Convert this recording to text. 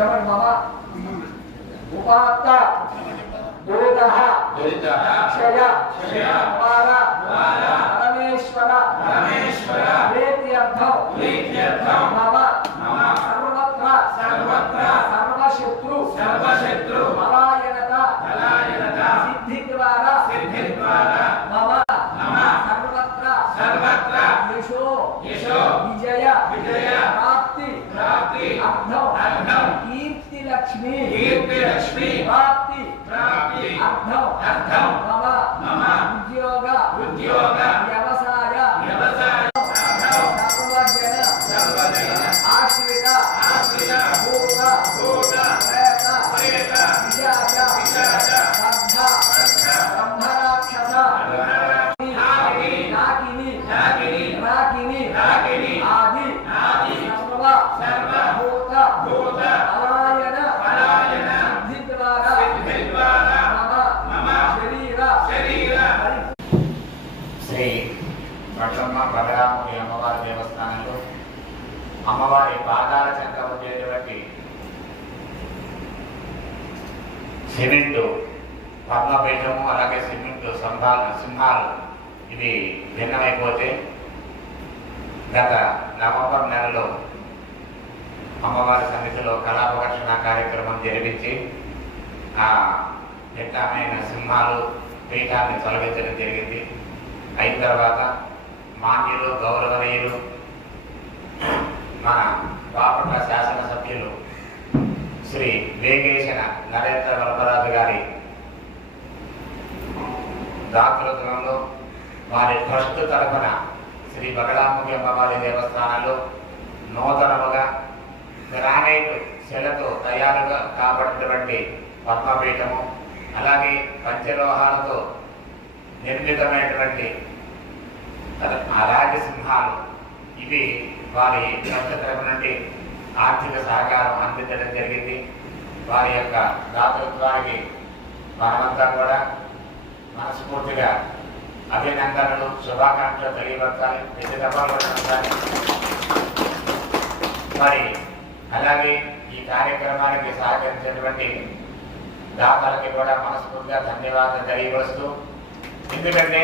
शमन मम उपात्त दुरितः क्षय कुमार परमेश्वर प्रीत्यर्थं मम सर्वत्र सर्वशत्रु पलायनता सिद्धि द्वारा मम सर्वत्र यशो विजय प्राप्ति अर्थं कीर्ति लक्ष्मी प्राप्ति अर्थं मम उद्योग व्यवसाय सर्वजन आश्रित भूत प्रेत पिशाच ब्रह्मराक्षस नागिनी आदि सर्वभूत पलायन सिद्धि द्वारा मम शरीर శ్రీ పట్టమ్మ బలరాముని అమ్మవారి దేవస్థానంలో అమ్మవారి పాదాల చెంత ఉండేటువంటి సిమెంటు పద్మపీఠము అలాగే సిమెంటు సింహాలు ఇవి భిన్నమైపోతే గత నవంబర్ నెలలో అమ్మవారి సన్నిధిలో కళాపకర్షణ కార్యక్రమం జరిపించి ఆ భిన్నమైన సింహాలు పీఠాన్ని తొలగించడం జరిగింది. అయిన తర్వాత మాన్యులు గౌరవనీయులు మన బాపట్ల శాసనసభ్యులు శ్రీ వేగేశన నరేంద్ర వరపరాజు గారి దాతృత్వంలో వారి ట్రస్ట్ తరఫున శ్రీ బగళాముఖి అమ్మవారి దేవస్థానంలో నూతనముగా గ్రానైట్ శిలతో తయారుగా కాబడినటువంటి పద్మపీఠము అలాగే పంచలోహాలతో నిర్మితమైనటువంటి రాజసింహాలు ఇవి వారి ట్రస్ట్ తరఫు నుండి ఆర్థిక సహకారం అందించడం జరిగింది. వారి యొక్క దాతృత్వానికి మనమంతా కూడా మనస్ఫూర్తిగా అభినందనలు శుభాకాంక్షలు తెలియపరచాలి. మరి అలాగే ఈ కార్యక్రమానికి సహకరించినటువంటి దాతలకి కూడా మనస్ఫూర్తిగా ధన్యవాదాలు తెలియవస్తూ, ఎందుకంటే